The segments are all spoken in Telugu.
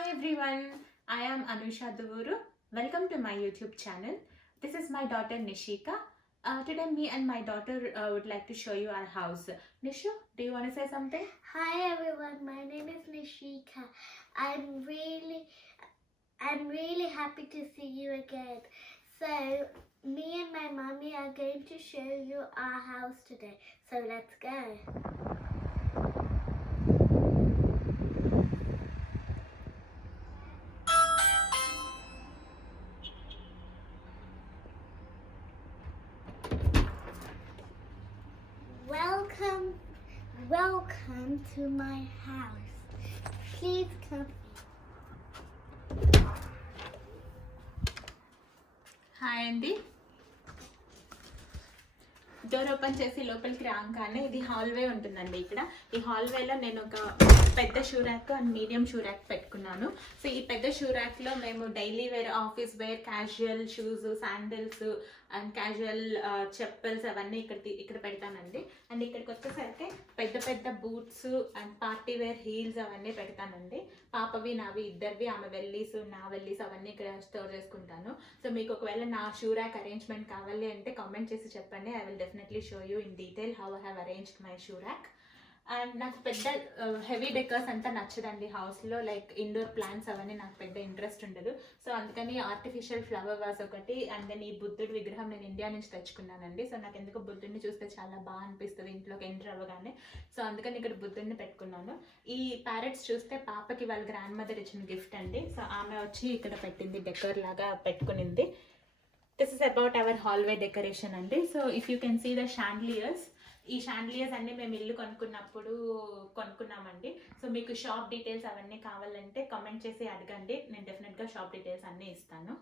Hi everyone, I am Anusha Duvuru. Welcome to my YouTube channel. This is my daughter Nishika. Today me and my daughter would like to show you our house. Nishu, do you want to say something? Hi everyone, my name is Nishika. I'm really happy to see you again. So me and my mummy are going to show you our house today. So let's go. Welcome to my house. Please come. Hi అండి. డోర్ ఓపెన్ చేసి లోపలికి రాగానే ఇది హాల్వే ఉంటుందండి. ఇక్కడ ఈ హాల్వేలో నేను ఒక పెద్ద shoe rack and medium shoe rack పెట్టుకున్నాను. సో ఈ పెద్ద షూ ర్యాక్లో మేము daily wear, office wear, casual shoes, sandals and casual chappals అవన్నీ ఇక్కడ పెడతానండి. అండ్ ఇక్కడికి వచ్చేసరికి పెద్ద పెద్ద boots and party wear heels అవన్నీ పెడతానండి. పాపవి, నావి ఇద్దరివి, ఆమె వెల్లీస్, నా వెల్లీస్ అవన్నీ ఇక్కడ స్టోర్ చేసుకుంటాను. సో మీకు ఒకవేళ నా షూ ర్యాక్ అరేంజ్మెంట్ కావాలి అంటే కామెంట్ చేసి చెప్పండి. I will definitely show you in detail how I have arranged my shoe rack. And నాకు పెద్ద హెవీ డెకర్స్ అంతా నచ్చదండి హౌస్లో. లైక్ ఇండోర్ ప్లాంట్స్ అవన్నీ నాకు పెద్ద ఇంట్రెస్ట్ ఉండదు. సో అందుకని ఆర్టిఫిషియల్ ఫ్లవర్ వాస్ ఒకటి, అండ్ దెన్ ఈ బుద్ధుడి విగ్రహం నేను ఇండియా నుంచి తెచ్చుకున్నానండి. సో నాకు ఎందుకు బుద్ధుడిని చూస్తే చాలా బాగా అనిపిస్తుంది ఇంట్లోకి ఎంటర్ అవ్వగానే. సో అందుకని ఇక్కడ బుద్ధుడిని పెట్టుకున్నాను. ఈ ప్యారెట్స్ చూస్తే పాపకి వాళ్ళ గ్రాండ్ మదర్ ఇచ్చిన గిఫ్ట్ అండి. సో ఆమె వచ్చి ఇక్కడ పెట్టింది, డెకర్ లాగా పెట్టుకునింది. This is about our hallway decoration అండి. So if you can see the chandeliers, ఈ షాండ్లియర్స్ అన్నీ మేము ఇల్లు కొనుక్కున్నామండి. సో మీకు షాప్ డీటెయిల్స్ అవన్నీ కావాలంటే కామెంట్ చేసి అడగండి, నేను డెఫినెట్గా షాప్ డీటెయిల్స్ అన్నీ ఇస్తాను.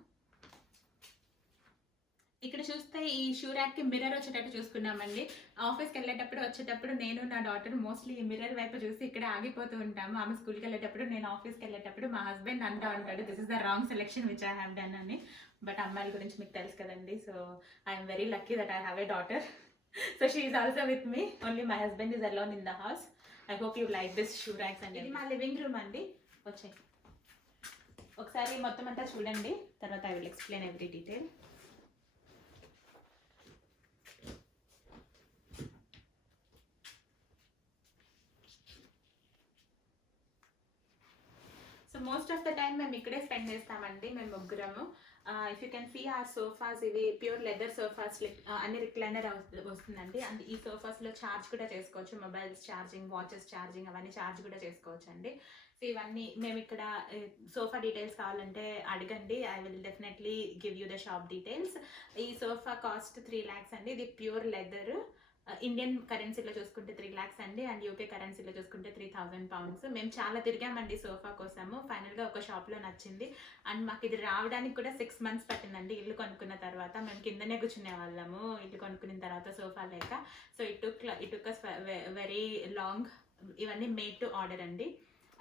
ఇక్కడ చూస్తే ఈ షూ ర్యాక్కి మిర్రర్ వచ్చేటట్టు చూసుకున్నామండి. ఆఫీస్కి వెళ్ళేటప్పుడు వచ్చేటప్పుడు నేను నా డాటర్ మోస్ట్లీ ఈ మిర్రర్ వైపు చూసి ఇక్కడ ఆగిపోతూ ఉంటాము. ఆమె స్కూల్కి వెళ్ళేటప్పుడు, నేను ఆఫీస్కి వెళ్ళేటప్పుడు మా హస్బెండ్ అంటూ ఉంటాడు, this is the wrong selection which I have done అని. బట్ అమ్మాయిల గురించి మీకు తెలుసు కదండి. So I'm very lucky that I have a daughter. So she is also with me. Only my husband is alone in the house. I hope you like this shoe racks. And ఇది మా లివింగ్ రూమ్ అండి. వచ్చాయి ఒకసారి మొత్తం అంతా చూడండి, తర్వాత I will explain every detail. So most of the time మేము ఇక్కడే స్పెండ్ చేస్తామండి, మేము ముగ్గురము. ఇఫ్ యూ కెన్ సీ ఆ సోఫాస్, ఇవి ప్యూర్ లెదర్ సోఫాస్, అన్ని రిక్లైనర్ వస్తుందండి. అండ్ ఈ సోఫాస్లో ఛార్జ్ కూడా చేసుకోవచ్చు, మొబైల్స్ ఛార్జింగ్, వాచెస్ ఛార్జింగ్ అవన్నీ ఛార్జ్ కూడా చేసుకోవచ్చు అండి. సో ఇవన్నీ మేము ఇక్కడ సోఫా డీటెయిల్స్ కావాలంటే అడగండి, I will definitely give you the shop details. ఈ సోఫా కాస్ట్ 3 lakhs అండి. ఇది ప్యూర్ లెదర్. ఇండియన్ కరెన్సీలో చూసుకుంటే 3 lakhs అండి, అండ్ యూకే కరెన్సీలో చూసుకుంటే 3000 pounds. మేము చాలా తిరిగామండి సోఫా కోసము. ఫైనల్గా ఒక షాప్లో నచ్చింది. అండ్ మాకు ఇది రావడానికి కూడా 6 months పట్టిందండి. ఇల్లు కొనుక్కున్న తర్వాత మేము కిందనే కూర్చునే వాళ్ళము ఇల్లు కొనుక్కున్న తర్వాత సోఫా లేక. So it took us very long. ఇవన్నీ మేడ్ టు ఆర్డర్ అండి.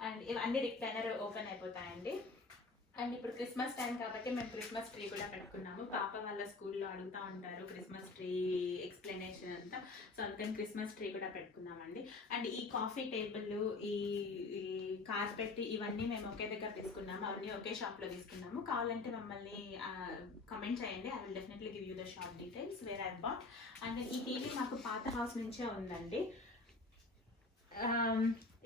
అండ్ ఇవన్నీ రిక్లైనర్ ఓపెన్ అయిపోతాయండి. అండ్ ఇప్పుడు క్రిస్మస్ టైం కాబట్టి మేము క్రిస్మస్ ట్రీ కూడా పెట్టుకున్నాము. పాప వాళ్ళ స్కూల్లో అడుగుతూ ఉంటారు క్రిస్మస్ ట్రీ ఎక్స్ప్లెనేషన్ అంతా. సో అందుకని క్రిస్మస్ ట్రీ కూడా పెట్టుకున్నామండి. అండ్ ఈ కాఫీ టేబుల్, ఈ కార్పెట్, ఇవన్నీ మేము ఒకే దగ్గర తీసుకున్నాము. అవన్నీ ఒకే షాప్లో తీసుకున్నాము. కావాలంటే మమ్మల్ని కమెంట్ చేయండి, I will definitely give you the shop details where I bought. And ఈ టీవీ మాకు పాత హౌస్ నుంచే ఉందండి.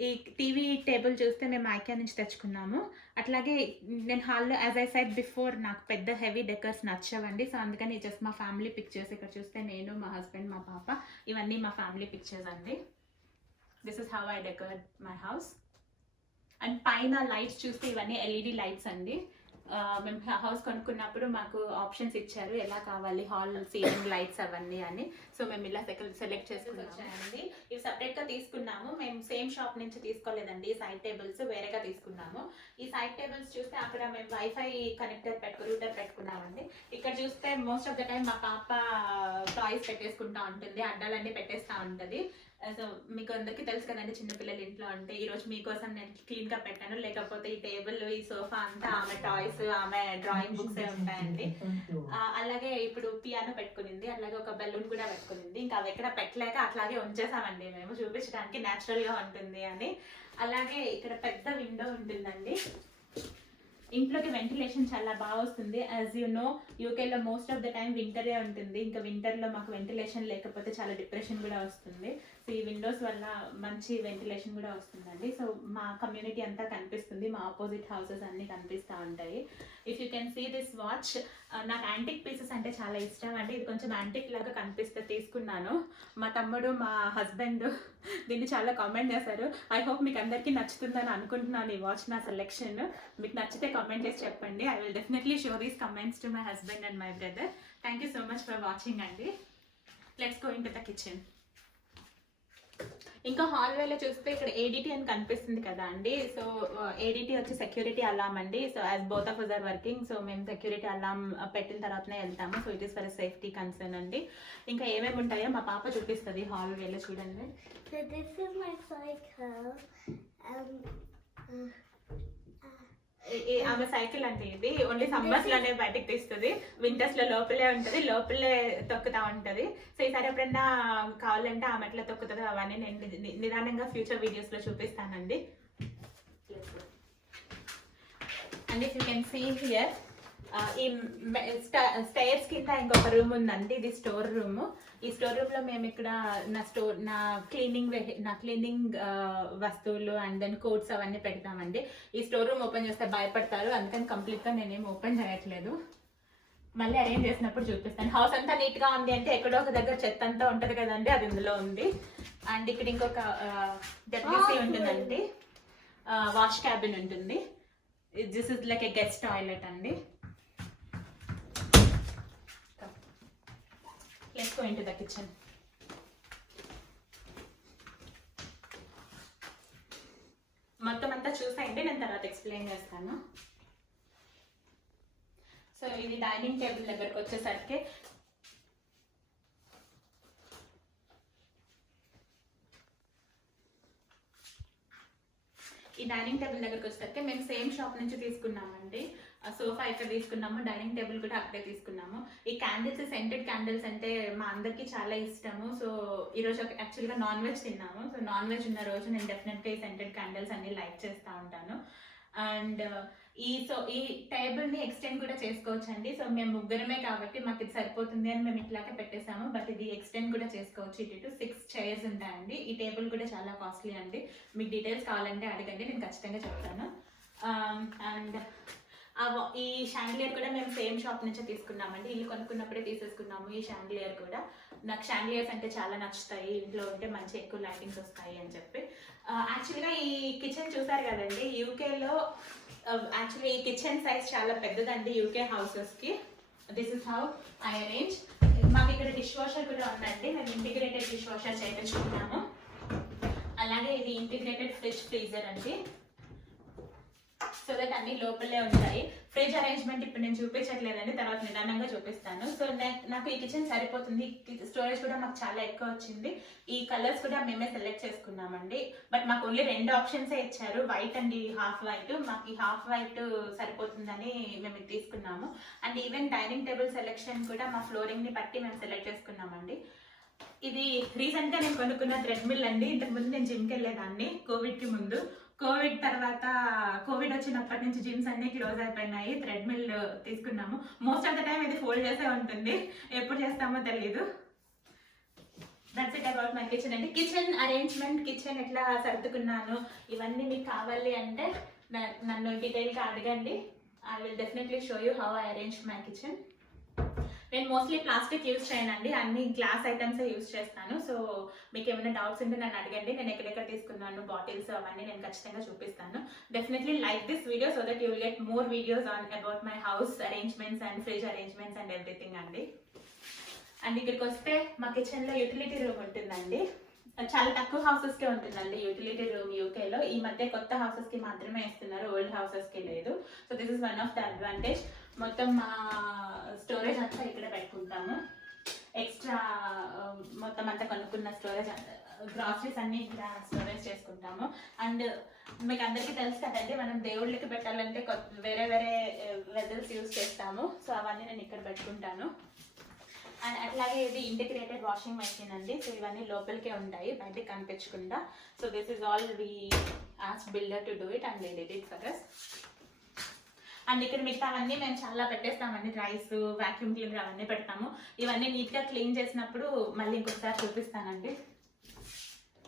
ఈ టీవీ టేబుల్ చూస్తే మేము ఐక్యా నుంచి తెచ్చుకున్నాము. అట్లాగే నేను హాల్లో, యాజ్ ఐ సెడ్ బిఫోర్, నాకు పెద్ద హెవీ డెకర్స్ నచ్చవండి. సో అందుకని జస్ట్ మా ఫ్యామిలీ పిక్చర్స్. ఇక్కడ చూస్తే నేను, మా హస్బెండ్, మా పాప, ఇవన్నీ మా ఫ్యామిలీ పిక్చర్స్ అండి. This is how I decor my house. And పైన లైట్స్ చూస్తే ఇవన్నీ ఎల్ఈడి లైట్స్ అండి. మేము హౌస్ కొనుక్కున్నప్పుడు మాకు ఆప్షన్స్ ఇచ్చారు, ఎలా కావాలి హాల్ సీలింగ్ లైట్స్ అవన్నీ అని. సో మేము ఇలా సెలెక్ట్ చేసుకున్నామండి. ఇవి సపరేట్గా తీసుకున్నాము, మేము సేమ్ షాప్ నుంచి తీసుకోలేదండి. ఈ సైడ్ టేబుల్స్ వేరేగా తీసుకున్నాము. ఈ సైడ్ టేబుల్స్ చూస్తే అక్కడ మేము వైఫై కనెక్టర్ రూటర్ పెట్టుకున్నామండి. ఇక్కడ చూస్తే మోస్ట్ ఆఫ్ ద టైం మా పాప టాయ్స్ పెట్టేసుకుంటూ ఉంటుంది, అడ్డాలన్నీ పెట్టేస్తూ ఉంటుంది. సో మీకు అందరికీ తెలుసు కదండి, చిన్నపిల్లలు ఇంట్లో అంటే. ఈరోజు మీకోసం నేను క్లీన్గా పెట్టాను, లేకపోతే ఈ టేబుల్, ఈ సోఫా అంతా ఆమె టాయ్స్, ఆమె డ్రాయింగ్ బుక్స్ ఉంటాయండి. అలాగే ఇప్పుడు పియానో పెట్టుకునింది, అలాగే ఒక బెలూన్ కూడా పెట్టుకునింది. ఇంకా అవి ఎక్కడ పెట్టలేక అట్లాగే ఉంచేసామండి మేము, చూపించడానికి న్యాచురల్గా ఉంటుంది అని. అలాగే ఇక్కడ పెద్ద విండో ఉంటుందండి. ఇంట్లోకి వెంటిలేషన్ చాలా బాగా వస్తుంది. యాజ్ యూ నో యూకేలో మోస్ట్ ఆఫ్ ద టైం వింటరే ఉంటుంది. ఇంకా వింటర్లో మాకు వెంటిలేషన్ లేకపోతే చాలా డిప్రెషన్ కూడా వస్తుంది. సో ఈ విండోస్ వల్ల మంచి వెంటిలేషన్ కూడా వస్తుందండి. సో మా కమ్యూనిటీ అంతా కనిపిస్తుంది, మా ఆపోజిట్ హౌసెస్ అన్నీ కనిపిస్తూ ఉంటాయి. If you can see this watch, నాకు యాంటిక్ పీసెస్ అంటే చాలా ఇష్టం అండి. ఇది కొంచెం యాంటిక్ లాగా కనిపిస్తే తీసుకున్నాను. మా తమ్ముడు, మా హస్బెండ్ దీన్ని చాలా కామెంట్ చేశారు. ఐ హోప్ మీకు అందరికీ నచ్చుతుందని అనుకుంటున్నాను ఈ వాచ్ నా సెలెక్షన్. మీకు నచ్చితే కామెంట్ చేసి చెప్పండి. I will definitely show these comments to my husband and my brother. Thank you so much for watching అండి. Let's go into the kitchen. ఇంకా హాల్వేలో చూస్తే ఇక్కడ ఏడిటీ అని కనిపిస్తుంది కదా అండి. సో ఏడిటీ వచ్చి సెక్యూరిటీ అలామ్ అండి. So as both of us are working, so మేము సెక్యూరిటీ అలామ్ పెట్టిన తర్వాతనే వెళ్తాము. So it is for safety concern అండి. ఇంకా ఏమేమి ఉంటాయో మా పాప చూపిస్తుంది హాల్వేలో, చూడండి. So this is my cycle. ఆమె సైకిల్ అంటే ఇది ఓన్లీ సమ్మర్స్ లోనే బయటకు తీస్తుంది, వింటర్స్ లో లోపలే ఉంటుంది, లోపలే తొక్కుతా ఉంటది. సో ఈసారి ఎప్పుడైనా కావాలంటే ఆమె ఎట్లా తొక్కుతుందో అవన్నీ నేను నిదానంగా ఫ్యూచర్ వీడియోస్ లో చూపిస్తానండి. And if you can see here, ఈ స్టైర్స్ కింద ఇంకొక రూమ్ ఉందండి. ఇది స్టోర్ రూమ్. ఈ స్టోర్ రూమ్ లో మేము ఇక్కడ నా క్లీనింగ్ వస్తువులు అండ్ దెన్ కోట్స్ అవన్నీ పెడతామండి. ఈ స్టోర్ రూమ్ ఓపెన్ చేస్తే భయపడతారు, అందుకని కంప్లీట్ గా నేనేం ఓపెన్ చేయట్లేదు. మళ్ళీ అరేంజ్ చేసినప్పుడు చూపిస్తాను. హౌస్ అంతా నీట్ గా ఉంది అంటే ఎక్కడో ఒక దగ్గర చెత్త అంతా ఉంటది కదండి, అది ఇందులో ఉంది. అండ్ ఇక్కడ ఇంకొక డబ్ల్యూసీ ఉంటుందండి, వాష్ క్యాబిన్ ఉంటుంది. This is like a guest toilet అండి. Let's go into the kitchen. మొత్తం అంతా చూసాయండి, నేను తర్వాత ఎక్స్ప్లెయిన్ చేస్తాను. సో ఇది డైనింగ్ టేబుల్ దగ్గరకు వచ్చేసరికి మేము సేమ్ షాప్ నుంచి తీసుకున్నామండి. సోఫా ఇక్కడ తీసుకున్నాము, డైనింగ్ టేబుల్ కూడా అక్కడే తీసుకున్నాము. ఈ క్యాండిల్స్, సెంటెడ్ క్యాండిల్స్ అంటే మా అందరికి చాలా ఇష్టము. సో ఈరోజు యాక్చువల్గా నాన్ వెజ్ తిన్నాము. సో నాన్ వెజ్ ఉన్న రోజు నేను డెఫినెట్గా ఈ సెంటెడ్ క్యాండిల్స్ అన్ని లైక్ చేస్తూ ఉంటాను. అండ్ ఈ టేబుల్ని ఎక్స్టెండ్ కూడా చేసుకోవచ్చు అండి. సో మేము ముగ్గురమే కాబట్టి మాకు ఇది సరిపోతుంది అని మేము ఇట్లాగే పెట్టేసాము. బట్ ఇది ఎక్స్టెండ్ కూడా చేసుకోవచ్చు. ఇటు 6 చైర్స్ ఉంటాయండి. ఈ టేబుల్ కూడా చాలా కాస్ట్లీ అండి. మీకు డీటెయిల్స్ కావాలంటే అడగండి, నేను ఖచ్చితంగా చెప్తాను. అండ్ ఈ షాండ్లియర్ కూడా మేము సేమ్ షాప్ నుంచే తీసుకున్నామండి. ఇల్లు కొనుక్కున్నప్పుడే తీసేసుకున్నాము. ఈ షాండ్లియర్ కూడా నాకు షాండ్లియర్స్ అంటే చాలా నచ్చుతాయి, ఇంట్లో ఉంటే మంచి ఎక్కువ లైటింగ్స్ వస్తాయి అని చెప్పి. యాక్చువల్గా ఈ కిచెన్ చూసారు కదండి, యూకేలో యాక్చువల్లీ ఈ కిచెన్ సైజ్ చాలా పెద్దదండి యూకే హౌసెస్కి. This is how I arrange. మాకు ఇక్కడ డిష్ వాషర్ కూడా ఉందండి. మేము ఇంటిగ్రేటెడ్ డిష్ వాషర్ చేయించుకున్నాము. అలాగే ఇది ఇంటిగ్రేటెడ్ ఫ్రిడ్జ్ ఫ్రీజర్ అండి. సో దట్ అన్ని లోపలే ఉంటాయి. ఫ్రిడ్జ్ అరేంజ్మెంట్ ఇప్పుడు నేను చూపించట్లేదండి, తర్వాత నిదానంగా చూపిస్తాను. సో నాకు ఈ కిచెన్ సరిపోతుంది. స్టోరేజ్ కూడా మాకు చాలా ఎక్కువ వచ్చింది. ఈ కలర్స్ కూడా మేమే సెలెక్ట్ చేసుకున్నామండి. బట్ మాకు ఓన్లీ 2 ఆప్షన్సే ఇచ్చారు, వైట్ అండ్ హాఫ్ వైట్. మాకు ఈ హాఫ్ వైట్ సరిపోతుందని మేము ఇది తీసుకున్నాము. And even dining table selection కూడా మా ఫ్లోరింగ్ని బట్టి మేము సెలెక్ట్ చేసుకున్నామండి. ఇది రీసెంట్గా నేను కొనుక్కున్న థ్రెడ్మిల్ అండి. ఇంతకుముందు నేను జిమ్కి వెళ్ళేదాన్ని కోవిడ్కి ముందు. కోవిడ్ తర్వాత కోవిడ్ వచ్చినప్పటి నుంచి జిమ్స్ అన్ని క్లోజ్ అయిపోయినాయి. థ్రెడ్మిల్ తీసుకున్నాము. మోస్ట్ ఆఫ్ ద టైం ఇది ఫోల్డ్ చేసే ఉంటుంది, ఎప్పుడు చేస్తామో తెలియదు. That's it about my kitchen అండి. కిచెన్ అరేంజ్మెంట్, కిచెన్ ఎట్లా సర్దుకున్నాను ఇవన్నీ మీకు కావాలి అంటే నన్ను డీటెయిల్గా అడగండి. I will definitely show you how I arrange my kitchen. నేను మోస్ట్లీ ప్లాస్టిక్ యూజ్ చేయనండి, అన్ని గ్లాస్ ఐటమ్సే యూజ్ చేస్తాను. సో మీకు ఏమైనా డౌట్స్ ఉంటే నన్ను అడగండి. నేను ఎక్కడెక్కడ తీసుకున్నాను బాటిల్స్ అవన్నీ నేను ఖచ్చితంగా చూపిస్తాను. Definitely like this video so that you will get more videos on about my house arrangements and fridge arrangements and everything అండి. అండ్ ఇక్కడికి వస్తే మా కిచెన్లో యూటిలిటీ రూమ్ ఉంటుందండి. చాలా తక్కువ హౌసెస్కే ఉంటుందండి యూటిలిటీ రూమ్ యూకేలో. ఈ మధ్య కొత్త హౌసెస్కి మాత్రమే ఇస్తున్నారు, ఓల్డ్ హౌసెస్కి లేదు. So this is one of the advantage. మొత్తం మా స్టోరేజ్ అంతా ఇక్కడ పెట్టుకుంటాము. ఎక్స్ట్రా మొత్తం అంతా కొనుక్కున్న స్టోరేజ్, గ్రాసరీస్ అన్ని ఇక్కడ స్టోరేజ్ చేసుకుంటాము. అండ్ మీకు అందరికీ తెలుసు కదండి, మనం దేవుళ్ళకి పెట్టాలంటే వేరే వేరే వెజల్స్ యూజ్ చేస్తాము. సో అవన్నీ నేను ఇక్కడ పెట్టుకుంటాను. అండ్ అట్లాగే ఇది ఇంటిగ్రేటెడ్ వాషింగ్ మెషిన్ అండి. సో ఇవన్నీ లోపలికే ఉంటాయి, బయటకి కనిపించకుండా. So this is all we ask builder to do it and they did it for us. And ఇక్కడ మిగతావన్నీ మేము చాలా పెట్టేస్తామండి, రైస్, వాక్యూమ్ క్లీనర్ అవన్నీ పెడతాము. ఇవన్నీ నీట్గా క్లీన్ చేసినప్పుడు మళ్ళీ ఇంకొకసారి చూపిస్తానండి.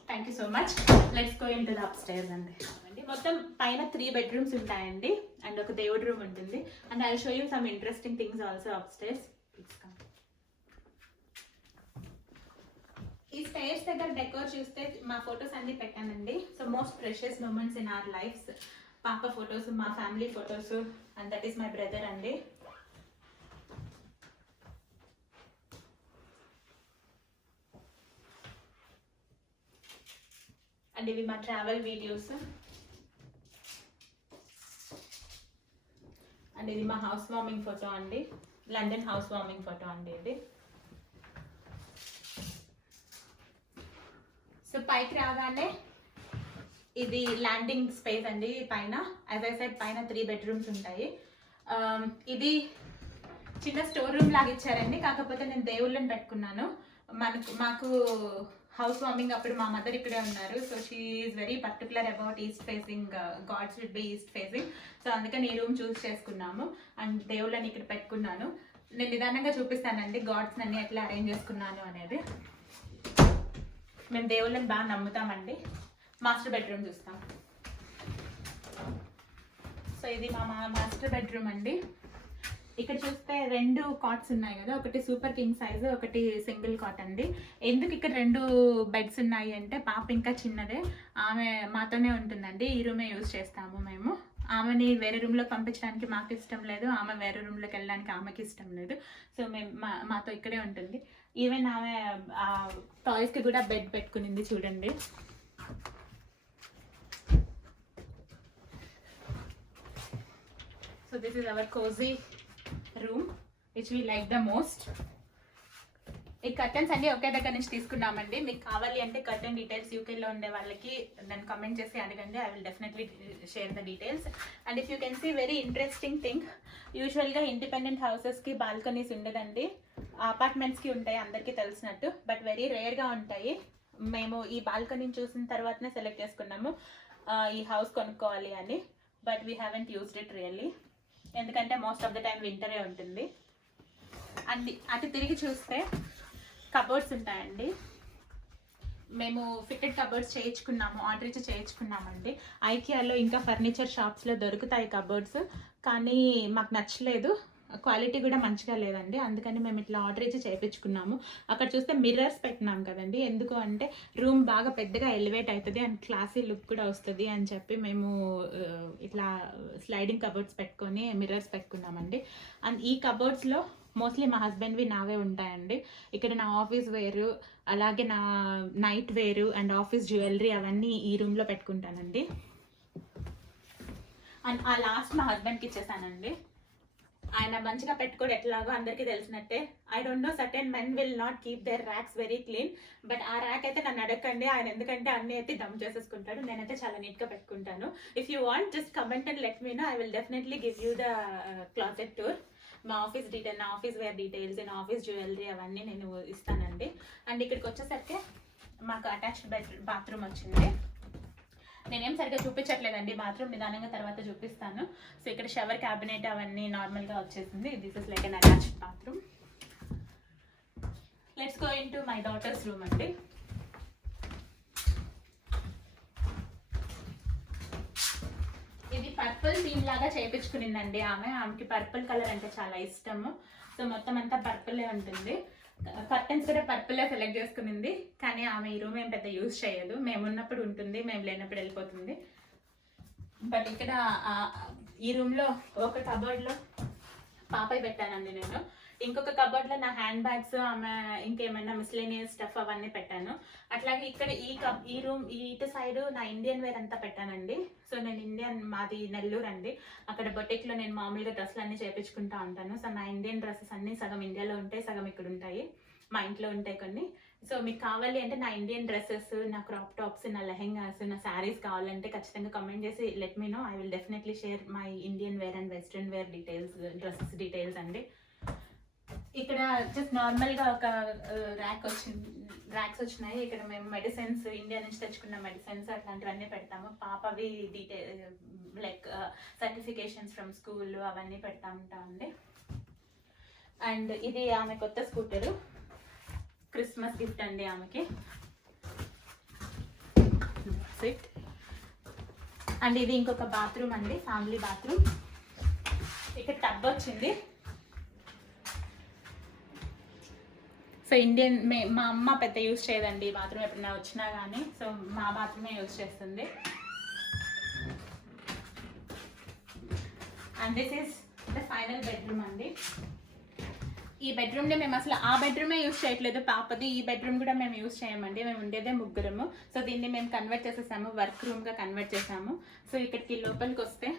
Thank you so much. Let's go into the up stairs అండి. మొత్తం పైన 3 bedrooms ఉంటాయండి అండ్ ఒక దేవుడి రూమ్ ఉంటుంది. And I will show you some interesting things also upstairs. ఈ స్టైర్స్ దగ్గర డెకోర్ చూస్తే మా ఫొటోస్ అన్ని పెట్టానండి. So most precious moments in our lives. పాప ఫొటోస్, మా family photos, and that is my brother అండి. అండ్ ఇవి మా ట్రావెల్ వీడియోస్. అండ్ ఇది మా హౌస్ వార్మింగ్ ఫోటో అండి, లండన్ హౌస్ వార్మింగ్ ఫోటో అండి ఇది. సో పైకి రాగానే ఇది ల్యాండింగ్ స్పేస్ అండి. పైన యాజ్ ఐ సెడ్ పైన 3 bedrooms ఉంటాయి. ఇది చిన్న స్టోర్ రూమ్ లాగా ఇచ్చారండి, కాకపోతే నేను దేవుళ్ళని పెట్టుకున్నాను. మాకు హౌస్ వార్మింగ్ అప్పుడు మా మదర్ ఇక్కడే ఉన్నారు. So she is very particular about east facing, gods will be east facing. So అందుకని ఈ రూమ్ చూస్ చేసుకున్నాము అండ్ దేవుళ్ళని ఇక్కడ పెట్టుకున్నాను. నేను నిదానంగా చూపిస్తానండి గాడ్స్ అన్ని ఎట్లా అరేంజ్ చేసుకున్నాను అనేది. మేము దేవుళ్ళని బాగా నమ్ముతామండి. మాస్టర్ బెడ్రూమ్ చూస్తాం. సో ఇది మా మాస్టర్ బెడ్రూమ్ అండి. ఇక్కడ చూస్తే 2 cots ఉన్నాయి కదా, ఒకటి సూపర్ కింగ్ సైజ్, ఒకటి సింగిల్ కాట్ అండి. ఎందుకు ఇక్కడ 2 beds ఉన్నాయి అంటే పాప ఇంకా చిన్నదే, ఆమె మాతోనే ఉంటుందండి. ఈ రూమే యూజ్ చేస్తాము మేము. ఆమెని వేరే రూమ్లోకి పంపించడానికి మాకు ఇష్టం లేదు, ఆమె వేరే రూమ్లోకి వెళ్ళడానికి ఆమెకి ఇష్టం లేదు. సో మేము మాతో ఇక్కడే ఉంటుంది. ఈవెన్ ఆమె టాయ్స్కి కూడా బెడ్ పెట్టుకునింది చూడండి. So this is our cosy room which we like the most. ఈ కర్టన్స్ అన్ని ఒకే దగ్గర నుంచి తీసుకున్నామండి. మీకు కావాలి అంటే కర్టన్ డీటెయిల్స్ యూకేలో ఉండే వాళ్ళకి నన్ను కమెంట్ చేసి అడగండి. I will definitely share the details. And if you can see very interesting thing, యూజువల్గా ఇండిపెండెంట్ హౌసెస్కి బాల్కనీస్ ఉండదండి, అపార్ట్మెంట్స్కి ఉంటాయి అందరికీ తెలిసినట్టు, బట్ వెరీ రేర్గా ఉంటాయి. మేము ఈ బాల్కనీని చూసిన తర్వాతనే సెలెక్ట్ చేసుకున్నాము ఈ హౌస్ కొనుక్కోవాలి అని. But we haven't used it really, ఎందుకంటే మోస్ట్ ఆఫ్ ద టైం వింటరే ఉంటుంది. అండ్ అటు తిరిగి చూస్తే కబోర్డ్స్ ఉంటాయండి. మేము ఫిట్టెడ్ కబోర్డ్స్ చేయించుకున్నాము, ఆర్డర్ ఇచ్చి చేయించుకున్నామండి. ఐకియాలో ఇంకా ఫర్నిచర్ షాప్స్లో దొరుకుతాయి కబోర్డ్స్, కానీ మాకు నచ్చలేదు, క్వాలిటీ కూడా మంచిగా లేదండి. అందుకని మేము ఇట్లా ఆర్డర్ ఇచ్చి చేయించుకున్నాము. అక్కడ చూస్తే మిర్రర్స్ పెట్టినాం కదండి, ఎందుకు అంటే రూమ్ బాగా పెద్దగా ఎలివేట్ అవుతుంది అండ్ క్లాసీ లుక్ కూడా వస్తుంది అని చెప్పి మేము ఇట్లా స్లైడింగ్ కబోర్డ్స్ పెట్టుకొని మిర్రర్స్ పెట్టుకున్నామండి. అండ్ ఈ కబోర్డ్స్లో మోస్ట్లీ మా హస్బెండ్వి నావే ఉంటాయండి. ఇక్కడ నా ఆఫీస్ వేరు, అలాగే నా నైట్ వేరు అండ్ ఆఫీస్ జ్యువెలరీ అవన్నీ ఈ రూమ్లో పెట్టుకుంటానండి. అండ్ ఆ లాస్ట్ మా హస్బెండ్కి ఇచ్చేసానండి. ఆయన మంచిగా పెట్టుకోడు, ఎట్లాగో అందరికీ తెలిసినట్టే. I don't know, certain men will not keep their racks very clean, but ఆ ర్యాక్ అయితే నన్ను అడగండి. ఆయన ఎందుకంటే అన్ని అయితే దమ్ చేసేసుకుంటాడు, నేనైతే చాలా నీట్గా పెట్టుకుంటాను. If you want just comment and let me know, I will definitely give you the closet tour. మా ఆఫీస్ డీటెయిల్, నా ఆఫీస్ వేర్ డీటెయిల్స్, నా ఆఫీస్ జ్యువెలరీ అవన్నీ నేను ఇస్తానండి. అండ్ ఇక్కడికి వచ్చేసరికి మాకు అటాచ్డ్ బాత్రూమ్ వచ్చింది. నేనేం సరిగ్గా చూపించట్లేదండి బాత్రూమ్, నిదానంగా తర్వాత చూపిస్తాను. సో ఇక్కడ షవర్ క్యాబినెట్ అవన్నీ నార్మల్గా వచ్చేసింది. This is like an attached bathroom. Let's go in to my daughters room అండి. ఇది పర్పుల్ థీమ్ లాగా చేయించుకునిందండి ఆమెకి పర్పుల్ కలర్ అంటే చాలా ఇష్టము. సో మొత్తం అంతా పర్పులే ఉంటుంది. కర్టన్స్ కూడా పర్పుల్లో సెలెక్ట్ చేసుకునింది, కానీ ఆమె ఈ రూమ్ ఏం పెద్ద యూజ్ చేయదు. మేము ఉన్నప్పుడు ఉంటుంది, మేము లేనప్పుడు వెళ్ళిపోతుంది. బట్ ఇక్కడ ఈ రూమ్లో ఒక కబోర్డ్లో పాపయ్య పెట్టానండి నేను, ఇంకొక కబోర్డ్లో నా హ్యాండ్ బ్యాగ్స్, ఆమె ఇంకేమైనా మిస్లేనియస్ స్టఫ్ అవన్నీ పెట్టాను. అట్లాగే ఇక్కడ ఈ రూమ్ ఇటు సైడ్ నా ఇండియన్ వేర్ అంతా పెట్టానండి. సో నేను ఇండియన్, మాది నెల్లూరు అండి, అక్కడ బొటిక్లో నేను మామూలుగా డ్రెస్సులు అన్నీ చేయించుకుంటూ ఉంటాను. సో నా ఇండియన్ డ్రెస్సెస్ అన్నీ సగం ఇండియాలో ఉంటాయి, సగం ఇక్కడ ఉంటాయి, మా ఇంట్లో ఉంటాయి కొన్ని. సో మీకు కావాలి అంటే నా ఇండియన్ డ్రెస్సెస్, నా క్రాప్ టాప్స్, నా లెహెంగాస్, నా శారీస్ కావాలంటే ఖచ్చితంగా కమెంట్ చేసి let me know. I will definitely share my Indian wear and western wear details, dresses details అండి. ఇక్కడ జస్ట్ నార్మల్గా ఒక ర్యాక్స్ వచ్చినాయి. ఇక్కడ మేము మెడిసిన్స్, ఇండియా నుంచి తెచ్చుకున్న మెడిసిన్స్ అట్లాంటివన్నీ పెడతాము. పాపవి లైక్ సర్టిఫికేషన్స్ ఫ్రమ్ స్కూల్ అవన్నీ పెడతా ఉంటామండి. అండ్ ఇది ఆమె కొత్త స్కూటరు, క్రిస్మస్ గిఫ్ట్ అండి ఆమెకి. అండ్ ఇది ఇంకొక బాత్రూమ్ అండి, ఫ్యామిలీ బాత్రూమ్. ఇక్కడ టబ్ వచ్చింది. సో మా అమ్మ పెద్ద యూజ్ చేయదండి ఈ బాత్రూమ్, ఎప్పుడైనా వచ్చినా కానీ. సో మా బాత్రూమే యూజ్ చేస్తుంది. And this is the final bedroom అండి. ఈ బెడ్రూమ్ని మేము అసలు ఆ బెడ్రూమే యూజ్ చేయట్లేదు పాపది. ఈ బెడ్రూమ్ కూడా మేము యూజ్ చేయమండి, మేము ఉండేదే ముగ్గురము. సో దీన్ని మేము కన్వర్ట్ చేసేసాము, వర్క్ రూమ్గా కన్వర్ట్ చేసాము. సో ఇక్కడికి లోపలికి వస్తే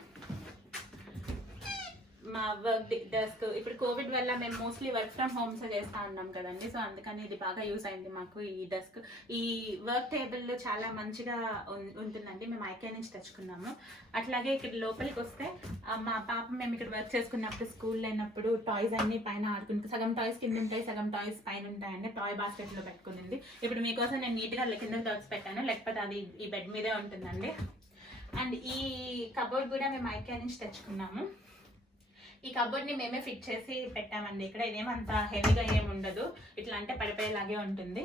మా వర్క్ డెస్క్, ఇప్పుడు కోవిడ్ వల్ల మేము మోస్ట్లీ వర్క్ ఫ్రమ్ హోమ్స్ చేస్తూ ఉన్నాం కదండి. సో అందుకని ఇది బాగా యూజ్ అయింది మాకు. ఈ డెస్క్, ఈ వర్క్ టేబుల్ చాలా మంచిగా ఉంటుందండి, మేము ఐకే నుంచి తెచ్చుకున్నాము. అట్లాగే ఇక్కడ లోపలికి వస్తే మా పాప మేము ఇక్కడ వర్క్ చేసుకున్నప్పుడు, స్కూల్ అయినప్పుడు టాయ్స్ అన్ని పైన ఆడుకుంటూ, సగం టాయ్స్ కింద ఉంటాయి, సగం టాయ్స్ పైన ఉంటాయండి. టాయ్ బాస్కెట్లో పెట్టుకునింది. ఇప్పుడు మీకోసం నేను నీట్గా కింద టాయ్స్ పెట్టాను, లేకపోతే అది ఈ బెడ్ మీదే ఉంటుందండి. అండ్ ఈ కబోర్డ్ కూడా మేము ఐకే నుంచి తెచ్చుకున్నాము. ఈ కబోర్డ్ని మేమే ఫిట్ చేసి పెట్టామండి ఇక్కడ. ఇదేమంత హెవీగా ఏమి ఉండదు, ఇట్లా అంటే పడిపోయేలాగే ఉంటుంది.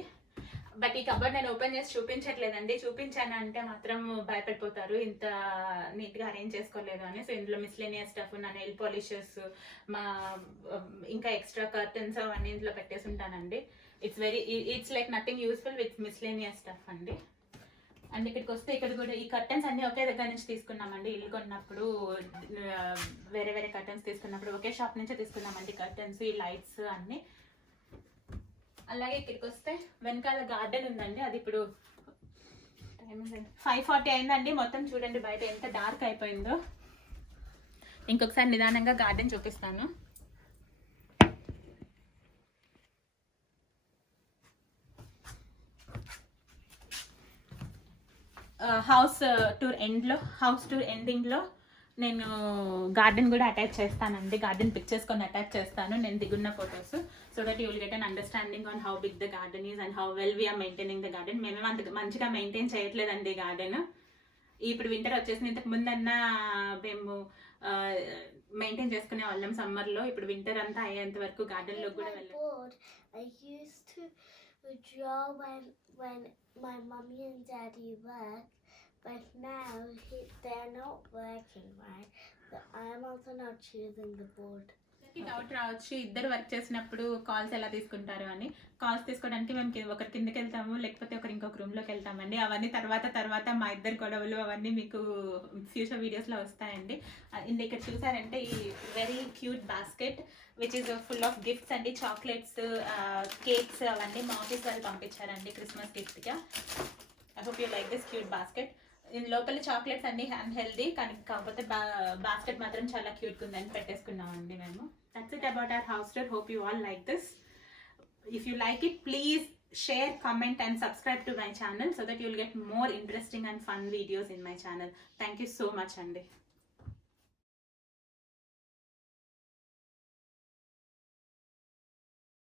బట్ ఈ కబోర్డ్ నేను ఓపెన్ చేసి చూపించట్లేదండి, చూపించాను అంటే మాత్రం భయపడిపోతారు, ఇంత నీట్గా అరేంజ్ చేసుకోలేదు అని. సో ఇందులో మిస్లేనియస్ స్టఫ్, నా నెయిల్ పాలిషెస్, మా ఇంకా ఎక్స్ట్రా కర్టన్స్ అవన్నీ ఇందులో పెట్టేసి ఉంటానండి. It's like nothing useful with miscellaneous stuff అండి. అండ్ ఇక్కడికి వస్తే ఇక్కడ కూడా ఈ కర్టన్స్ అన్ని ఒకే దగ్గర నుంచి తీసుకున్నామండి. ఇల్లు కొన్నప్పుడు వేరే వేరే కర్టన్స్ తీసుకున్నప్పుడు ఒకే షాప్ నుంచే తీసుకున్నామండి కర్టన్స్, ఈ లైట్స్ అన్ని. అలాగే ఇక్కడికి వస్తే వెనకాల గార్డెన్ ఉందండి. అది ఇప్పుడు 5:40 అయిందండి. మొత్తం చూడండి బయట ఎంత డార్క్ అయిపోయిందో. ఇంకొకసారి నిదానంగా గార్డెన్ చూపిస్తాను. హౌస్ టూర్ ఎండింగ్లో నేను గార్డెన్ కూడా అటాచ్ చేస్తానండి. గార్డెన్ పిక్చర్స్ కొన్ని అటాచ్ చేస్తాను, నేను దిగున్న photos. So that you will get an understanding on how big the garden is and how well we're maintaining the garden. మేమేమో అంత మంచిగా మెయింటైన్ చేయట్లేదండి గార్డెన్. ఇప్పుడు వింటర్ వచ్చేసింది. ఇంతకు ముందన్నా మేము మెయింటైన్ చేసుకునే వాళ్ళం సమ్మర్లో. ఇప్పుడు వింటర్ అంతా అయ్యేంత వరకు గార్డెన్లో కూడా వెళ్ళాం. When my mommy and daddy work, but now they're not working, right? So I'm also not choosing the board. Doubt రావచ్చు, ఇద్దరు వర్క్ చేసినప్పుడు కాల్స్ ఎలా తీసుకుంటారు అని. కాల్స్ తీసుకోవడానికి మేము ఒకరి కిందకి వెళ్తాము, లేకపోతే ఒకరు ఇంకొక రూమ్లోకి వెళ్తామండి. అవన్నీ తర్వాత మా ఇద్దరు గొడవలు అవన్నీ మీకు ఫ్యూచర్ వీడియోస్లో వస్తాయండి. ఇక్కడ చూసారంటే ఈ very cute basket which is full of gifts అండి, చాక్లెట్స్, కేక్స్ అవన్నీ మా ఆఫీస్ వాళ్ళు పంపించారండి క్రిస్మస్ గిఫ్ట్గా. I hope you like this cute basket. లోపల చాక్లెట్స్ అన్ని అన్హెల్దీ, కానీ కాకపోతే బాస్కెట్ మాత్రం చాలా క్యూట్గా ఉందని పెట్టేసుకున్నామండి మేము. That's it about our house tour. Hope you all like this. If you like it, please share, comment and subscribe to my channel so that you'll get more interesting and fun videos in my channel. Thank you so much, Andy.